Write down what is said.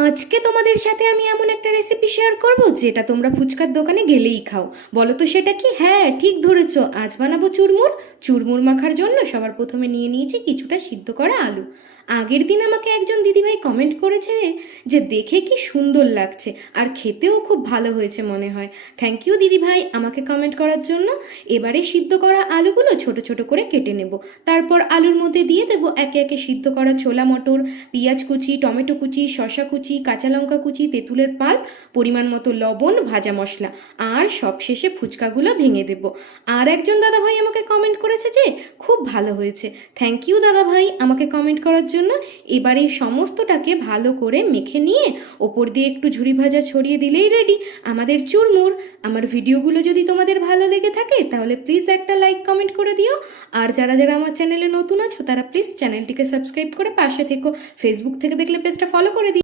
আজকে তোমাদের সাথে আমি এমন একটা রেসিপি শেয়ার করব যেটা তোমরা ফুচকার দোকানে গেলেই খাও। বলো তো সেটা কি? হ্যাঁ, ঠিক ধরেছো, আজ বানাবো চুরমুর। চুরমুর মাখার জন্য সবার প্রথমে নিয়ে নিয়েছি কিছুটা সিদ্ধ করা আলু। আগের দিন আমাকে একজন দিদিভাই কমেন্ট করেছে যে দেখে কি সুন্দর লাগছে, আর খেতেও খুব ভালো হয়েছে মনে হয়। থ্যাংক ইউ দিদিভাই আমাকে কমেন্ট করার জন্য। এবারে সিদ্ধ করা আলুগুলো ছোট ছোট করে কেটে নেব। তারপর আলুর মধ্যে দিয়ে দেবো একে একে সিদ্ধ করা ছোলা মটর, পেঁয়াজ কুচি, টমেটো কুচি, শসা কুচি, কাঁচা লঙ্কা কুচি, তেঁতুলের পাল্প, পরিমাণ মতো লবণ, ভাজা মশলা, আর সবশেষে ফুচকাগুলো ভেঙে দেব। আর একজন দাদাভাই আমাকে কমেন্ট করেছে যে খুব ভালো হয়েছে। থ্যাংক ইউ দাদাভাই আমাকে কমেন্ট করার জন্য। এবার এই সমস্তটাকে ভালো করে মেখে নিয়ে ওপর দিয়ে একটু ঝুরি ভাজা ছড়িয়ে দিলেই রেডি আমাদের চুরমুর। আমার ভিডিওগুলো যদি তোমাদের ভালো লেগে থাকে তাহলে প্লিজ একটা লাইক কমেন্ট করে দিও। আর যারা যারা আমার চ্যানেলে নতুন আছো তারা প্লিজ চ্যানেলটিকে সাবস্ক্রাইব করে পাশে থেকো। ফেসবুক থেকে দেখলে পেজটা ফলো করে দিও।